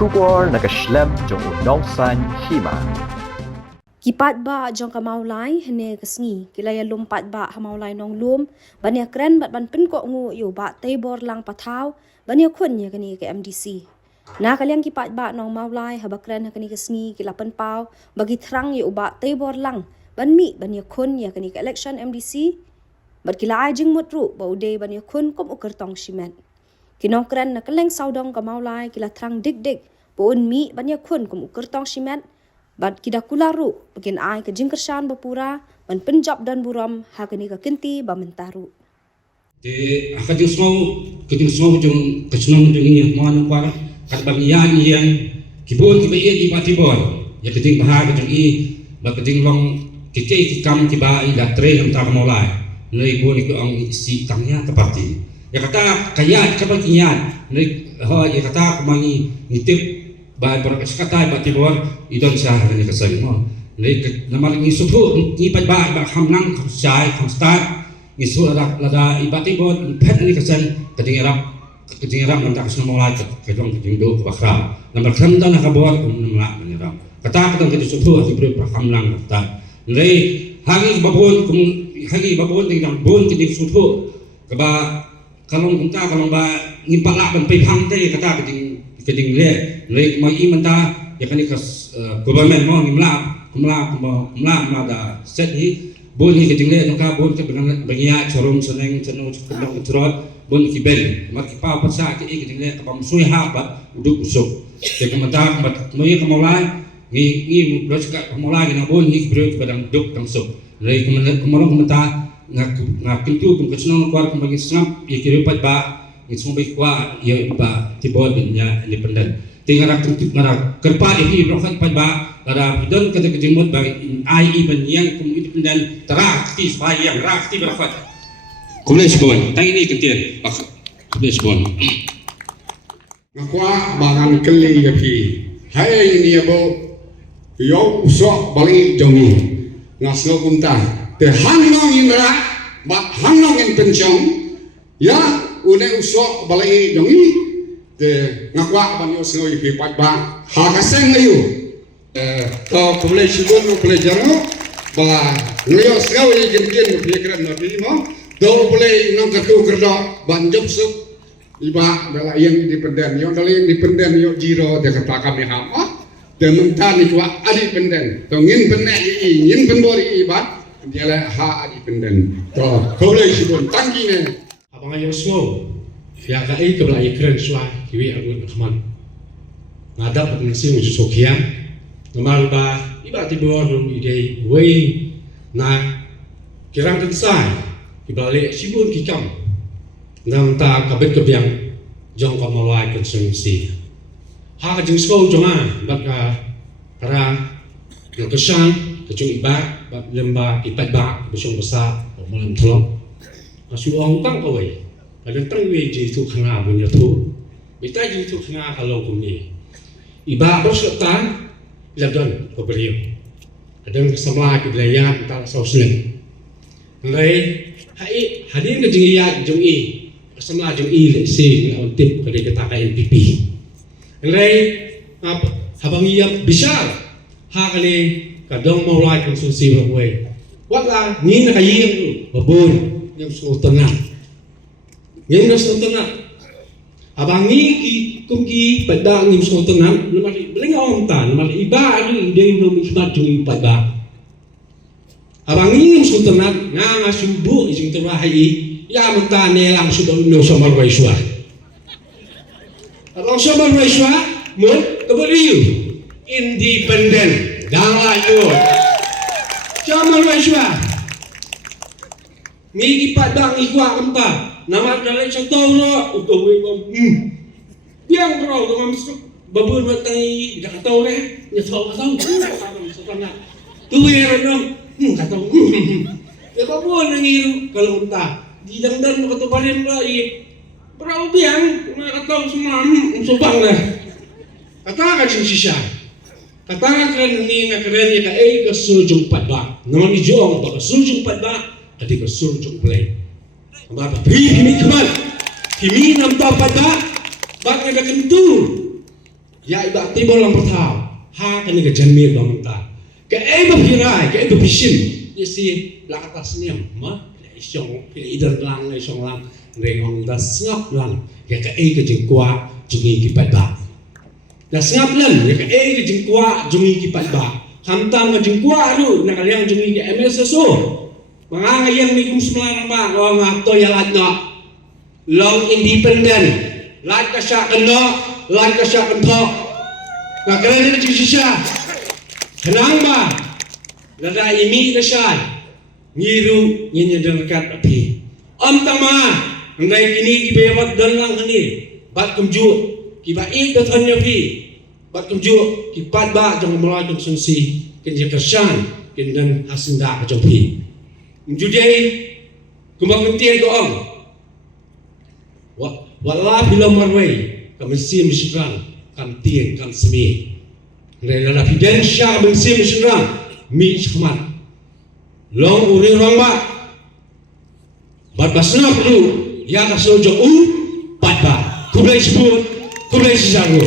Shubor nakaslem jong unongsan hima. Kipat ba jong kamaulay hene kesngi kilaya lumpat ba hamaulay nong lum bania kren bat ban pen ko ngu yo ba tebor lang patau bania kun ya kani ke MDC na kaliang kipat ba nong maulay haba kren kani kesngi kila pen pau bagi terang yo ba tebor lang ban mi bania kun ya kani ke election MDC bat kila ai jing mutru ba ude bania kun kom uker tong shimet kinong kren na kaleng saudong kamaulay kila terang dik bon mi bania kun kom uker tong shimet Bat kita kularu, bagian ai ke jingkershan bapura, ban penjab dan buram hakani ke kenti ba mentaru. Te akating semua jung kesenong jung ini mana kuara kat bagian yang kibon kibai di batibon ya keting bahar jung i ba keting long kike kam kiba i da tre am ta molai nei bon ko ang si tangnya ke parti ya kata kaya kaba kinyan nei ho ya kata kumangi nitip ba berkata batibon idon sa ni kasal mo nei namal ni supu ni pa ba hamnang sai start isu lada ibatibon pet ni kasal kadingerap nantak semua lagi kedong kejindo bakra nampak sanda nak kabuat namla menirap kata kadang kita supu diberi hamnang kata nei hagi babon dengan bon kedik supu keba kalong ba ngipalak ban pihang teh kata keding le nei mai imanta ya kan ikas government mo ngimla da set hi bon hi keding le ka bon ke dengan bagia chorom seneng cenu kedong trot bon ki bel mak pa pasa ke keding le ka sui ha ba uduk usuk ke kamata mai kamolai ngi loska kamolai na bon hi bro badang duk tang suk nei kamalo kamata ngak kintu kum kesenong kuar kum bagi snap ya kiripat ba ngisong bai kwa ya ba tibod nya independent tinggal ngarak kerpa ini brokat ba ada bidon kata kejimut bagi ai even yang kum independent teraktif yang rakti brokat kumles bon tang ini kentian kumles bon ngakwa bangan keli ya pi hai ini ya bo yo usok bali jongi ngaslo kumta te hangnong inra ba hangnong in pensiong ya une usok balai jongi te ngakwa banyo sngoi hi pat ba ha kaseng ayu to kule shibon no kule jaro ba ngoyo sngoi gimgen no pikran no mo do kule nong katu kerdo banjop sup iba bela yang independen yo dali independen yo jiro de kata kami ha de mentani kwa independen to ngin penne i ngin pendori ibat dia lah ha independen to kule shibon tangine abang ayo semua ya kai ke belai keren sua kiwi agut khman ngadap nasi uju sokian normal ba iba tibor ide wei na kirang tensai ibalik sibun kikam nam ta kabet kebiang jong kamalai konsumsi ha ka jing sko joma bak para kesan kecung iba bak lemba ipat ba besong besar malam tolong asu ong tang kawai ada tangwe jitu khana bunya tu bita jitu khana kalau kuni iba berserta ladon pemberian ada semua kebelayan tak sosial mulai hai hadir ke jengiat jongi semua jongi lesi untuk pada kata NPP mulai habang ia besar ha kali kadang mau lai konsumsi berwe wala ni nak yang babon yang sultanat yang sultanat abang ni ki pada ngim sultanat lepas beling orang tan lepas iba ada dia belum isbat jung pada abang ni ngim sultanat ngang asubu ising terahai ya mentah nelang sudah no sama waiswa kalau sama waiswa mun kebeliu independen dalah yo sama waiswa ni padang ikwa empat nama dalai contoh lo untuk wingom yang bro dengan babun batai dah tahu deh nyesal tahu sekarang tu yang dong kata ya babun ngiru kalau entah di dan kata balen lagi berapa biang kata semua subang lah kata kan sisa kata kan ni nak keren ya ke surjung padba nama ni jong ke surjung padba tadi ke surjung play Bapak ini kemana? Kimi nampak pada bak ada kentu ya iba tibor lang patao ha kani ka janmir ba menta ka ba pirai ka ba pishim isi la atas niam ma isyong idan lang isyong lang rengong da sngap lang ya ka ka jingkwa jungi ki ba da sngap lan ya ka ka jingkwa jungi ki ba hamtam ka jingkwa ru na kalyang jungi ki MSSO mga ngayang ni kumsmlarang ba lo nga to yalat no long independent like ka siya kano like ka siya kanto na kaya nila siya kanang ba lada imi na siya ngiru nginyan kat api tama ngai kini kibewat dan lang kani bat kumju kibai dat anya pi bat kumju kipat ba jong mulai jong sungsi kenja kersan kendan hasinda jong pi judai kumbang kentian doang wala bila marway kamsi misrang kam tien kam semi rela evidensya kamsi misrang mi khmat long uri rong ba bat basna perlu ya kaso jo pat ba kublai sebut kublai sejago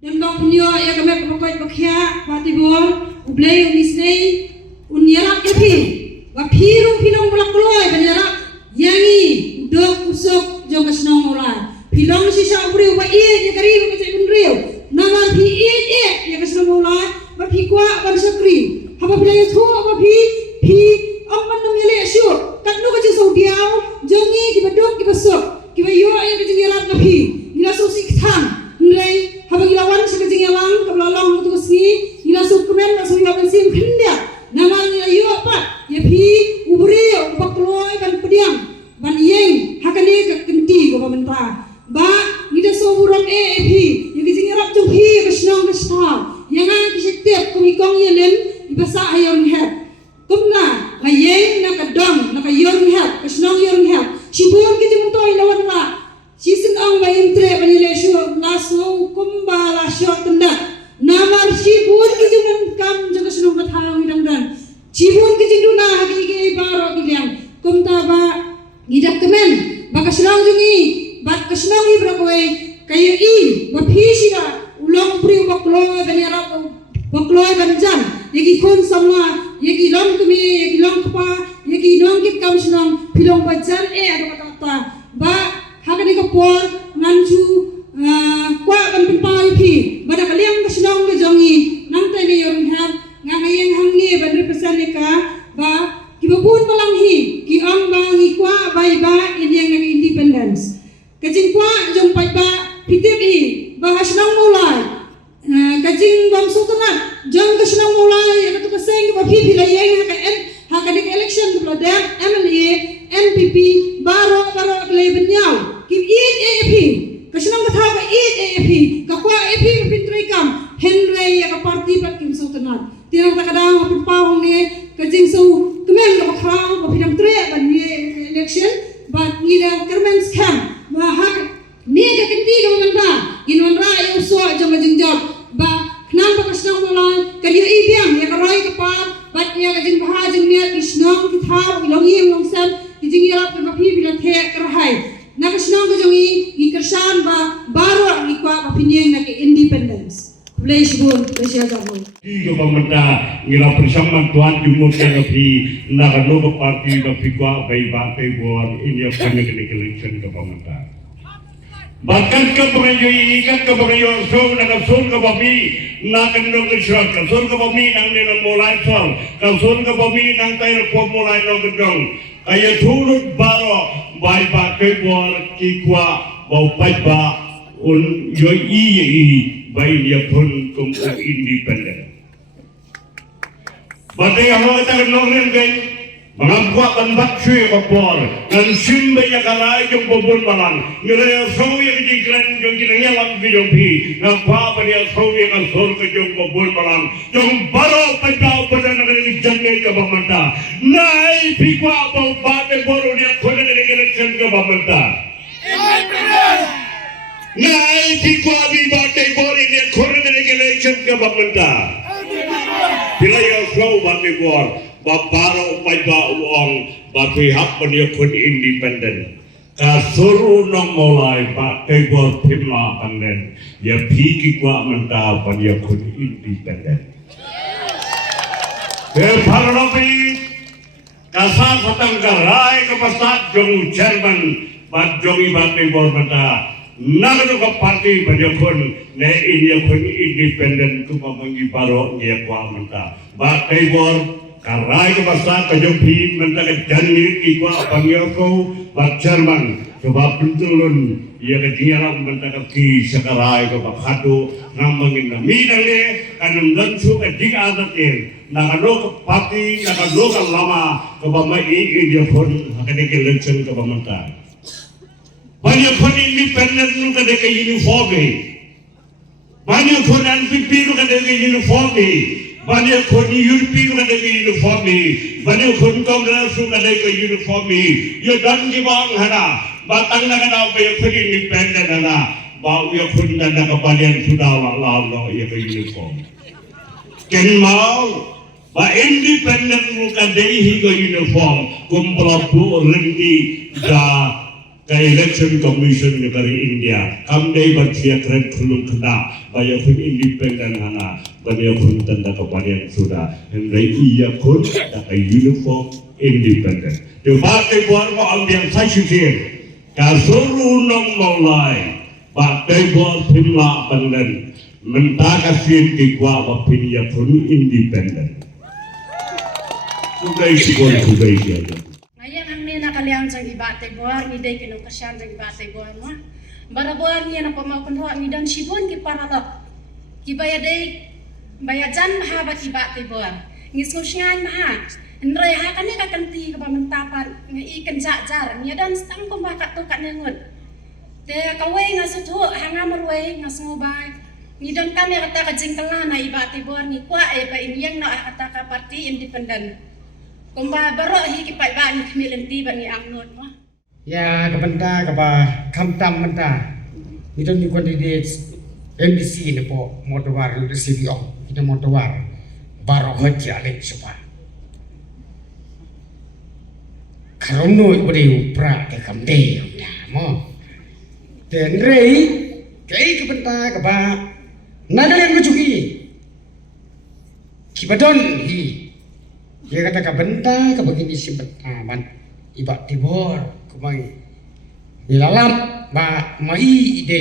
dan bang punyo ya kami pokok bakhya patibol ublai unisnei unyara kepi wa phiru philong bolak koloi banyara yangi dok usok jong kasnong mola philong sisa ubri wa ye kari ba cai bunriu naman phi ye ya kasnong mola ba phi kwa ba sakri haba philai thu ba phi ong man nong yele syu katnu ka jiso diao jongi ki badok ki basok ki ba yo ya ka jingi rat na phi ila so sik thang ngai haba gilawan sa ka jingi lang ka lalong tu si ila so kumen na so ya ban sim khindia naman ya yo pa ya phi ubri bakloi ban pediang ban yeng hakane ka kenti ko bamenta ba ngida so urang phi ya ka jingi rat ju phi ka snong ka sta ya nga ki sektep ko mi kong yelen ibasa ayon het kumna ngayeng nakadong nakayorng help kasnong yorng help sibun kiti muntoy lawan la sisin ang may intre manile syo laso kumba la syo tenda namar sibun kiti man kam jaga kasnong matang idangdan sibun kiti duna hagi baro bilyang kumta ba gidak kemen ba kasnong jungi ba kasnong ibrakoy kayo i ba phisira ulong pri baklo banyara bakloy banjan yagi kon samna yagi long kami yagi long kapa yagi long kit kam snong pilong bajan ado kata ba hakani ka por nganju kwa ban penpai phi bada kaliang ka snong ka jongi nang tai ne yorum ham ngayeng hang ni ban represent ka ba kibapun malang hi ki ang ba ngi kwa bai ba inyang nang independence kajing kwa jong pai ba pitip i ba hasnong mulai kajing bam sultanat jang kasnang mulai ya tu kaseng ba phi layeng haka dik election tu dam MLA NPP baro le benyau kim AAP kasnang ka tha ba AAP ka kwa AP pintrai kam henry ya ka party pat kim sultanat tinang ta kadang pa pawang ni kajing so kemen ka khang ba phidam tre ban ni election ba ni da kermen scam ba hak ni ka kenti ka manta inwan ra yo so jang jingjot ba nang bakasnong mulai kaya ibiang ya karoy kapal bat ya kajing bahajing niya kisnong kithaw ilong iyong longsam kijing yarap ka bapi bila the karahay nakasnong kajongi ikersan ba baro ikwa kapinyeng na independence play shibun presya jabon Tiga pemerintah ngira bersama Tuhan jumuk yang lebih nak logo parti lebih kuat bayi partai buat ini akan election ke pemerintah. Bahkan ke pengajuan ikan ke pengajuan sol nak sol ke bami nak kendong israt ke sol ke bami nang nilai mulai sol ke sol ke bami nang tayo pom mulai nong kendong ayat turut baro bayi partai buat kikwa bau pajba un yoi bayi dia pun kumpulan independen. Badai yang kita kendong nilai mengampuakan bakshi bakbor dan simba ya kalai jong bobon balan ngira sawi yang dikran jong kiranya lam bi jong bi ngapa dia sawi kan sol ke jong bobon balan jong baro pajau pada negeri janne ke bamanta nai pikwa bau bate boro dia khone negeri election ke bamanta nai pikwa bi bate boro dia khone negeri election ke bamanta bila ya sawi bate bor Baparo pajba uang batu hak punya kun independen. kasuru nong mulai Pak Tebor Pimla Panden ya piki kwa menta pan ya kun independen Paronopi kasar patang karai kepasat jong Jerman bat jong ibat Tebor menta nagano ka parti panyakon ne inyakon independen kumamangi baro niya kwa menta bat Tebor karai kepasat kajong pi menta janir ikwa pangyako bat Jerman sebab pentulun ia ketinggalan menta ki sakarai ka bakado namangin na minale kanang dansu eding adatin nagano ka parti nagano ka lama kabamai inyakon hakane election kabamenta banyak kon independen nu kada ke uniform banyak kon NPP nu kada ke uniform banyak kon UP nu kada ke uniform banyak kon Congress nu kada ke uniform ya dan di bang hana batang na kada banyak kon independen hana bau ya kon na kabalian sudah lalu ya ke uniform ken mau ba independen nu kada ke uniform kumpulapu rendi da ka election commission negara India kamdai bersia keren kulung kena bayar pun independen hana bayar pun tanda kepada sudah hendai iya kun tak uniform independen debat buat mau ambil saya sih kasuru nong mulai bagai buat pimla Panden mentakasih dikwa bapin ya pun independen sudah ikut sudah ikut nakaliang jang iba Tebor ni day kinong kasyan jang iba Tebor mo barabuan niya na pamaw kunwa ni dan sibon ki paralok ki bayaday bayajan mahabat iba Tebor ngisnusyan maha nray ha kani kakanti ka pamantapan nga ikan jajar niya dan stang ko baka to kanengot te kaway nga sutu hanga marway nga sumubay ni dan kami kata ka jingkala na iba Tebor ni kwa pa inyang na kata ka parti independen kumba baro hi kipai ba ni kemilenti ba ni angnot mo ya kabanta kaba kamtam menta itu ni kon di MBC ni po motowar lu CVO itu motowar baro hoja le sepa karono ibri upra ke kamde ya mo den rei kai kabanta kaba nagalen kucuki kibadon hi dia kata kabenta kabagini si betaman iba Tebor kumai ilalam ba mai ide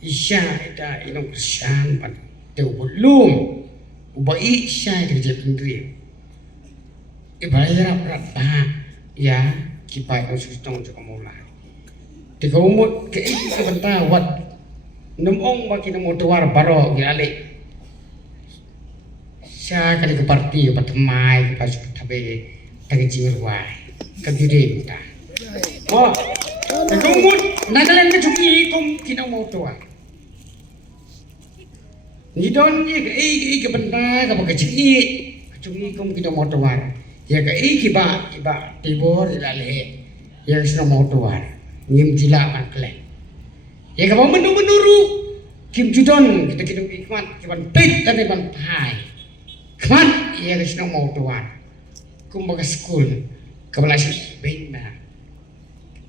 isya ida inong Krisyan pan teu belum ubai isya ida jepindri iba ira prata ya kipai no sustong jo kamula tiga umut ke kabenta wat nemong ba kinamo tuwar baro giale siya kali ke parti ke patamai ke pasuk tabe tagi jirwai ke gede minta oh kumut nagalan ke cuki kum kina mau tua ni don ye ke benda ke bakeci cuki kum kina mau tua ya ke ke ba Tebor ilale ya sino mau tua ngim jila makle ya ke ba menuru kim judon kita kina ikmat kiban pit dan ban pai kawan ia kesini mau tuan, kumbaga school, kebelas bina,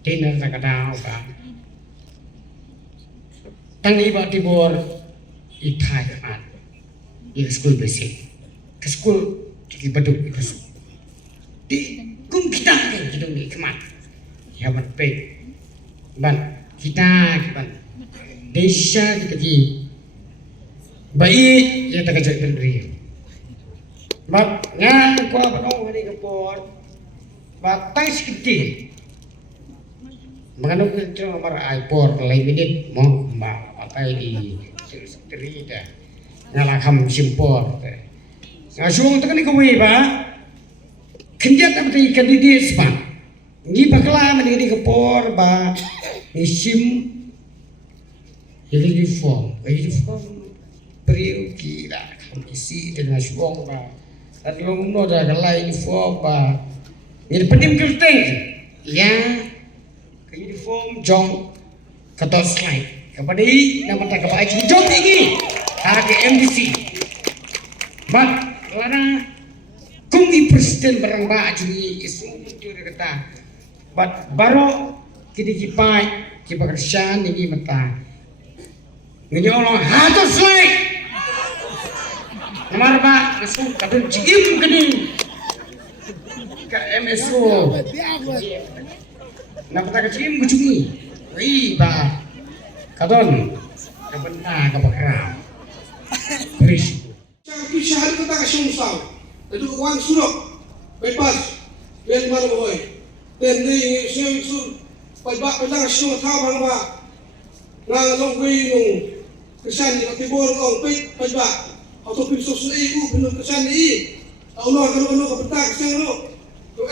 dinner tak ada apa. Tangi iba Tebor, itai kawan, ia school basic, ke school kiki baduk itu, di kum kita kan kita ni kawan, ya berpek, ban kita kawan, desa kita ki, baik ia tak kerja berdiri. But nga ko ba no ni kapor but tay skiti magano ko mara ay por lay minute mo ba patay di secretary da ngala kam simpor nga sung ta ni ko ba kinjat am tay candidate pa ni bakla man ni kapor ba ni sim uniform periuk da kam isi dengan suong ba at long no da kalay uniform ba ini penting kerting ya ke uniform jong katos slide kepada nama tak kepada jong ini ke MDC but lana kung i presiden barang ba ini isu itu kata but baru kini kipai kipa kerjaan ini mata ngenyolong hatus selek nomor ba langsung kadun cium kini ke MSO nak kata cium kucungi riba kadon kebentar kebakaran berisiko Tapi syahadu kata kasyong saw. Itu kawan surok. Bebas. Biar mana boy. Dan ni siang sur. Bebas petang kasyong tahu bang ba. Nang long kui nung. Kesan ni katibor ong pet bebas. Atau pinso sui ku benar kesan ni. Allah kalau kebentar kesan lo. Tu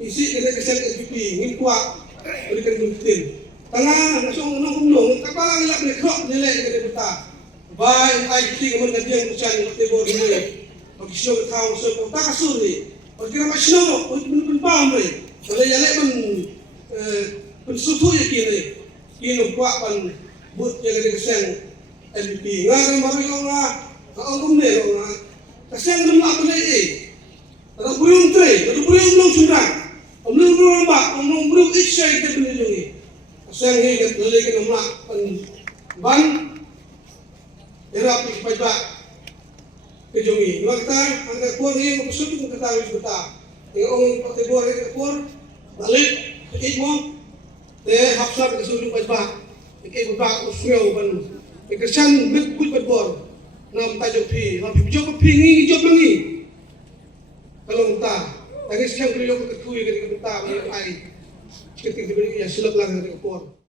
isi kena kesan SPP. Ngin kuat. Berikan mungkin. Tangan kasyong nong kumdong. Kapalang ilak berkerok nilai kena bentar. Baik, ai kita kemudian dia mencari tebor ini. Bagi siapa tahu siapa tak kasur ni. Bagi ramai siapa, pun paham ni. Kalau yang lain pun suatu yang kini, kini kuat pun buat yang ada kesan LPP. Ngan baru orang orang ni orang kesan lemak benda ini. Ada beriung tray, ada beriung belum sudah. Belum lembak, belum beriung ikhlas kita benda ini. Kesan ni kita lagi lemak pun ban. Era pajak kejongi. Maka angka kuar ni maksud itu kata harus betul. Yang orang pakai kuar ni kuar balik ikmo. Deh hafsat kesulitan pajak. Ikut pajak usul ban. Ikersan berkut berkuar. Nam tajuk pi. Tapi bijak pi ni hijau lagi. Kalau entah. Lagi sekarang beliau kekui ketika entah beliau ai. Ketika beliau ya silap lagi ketika kuar.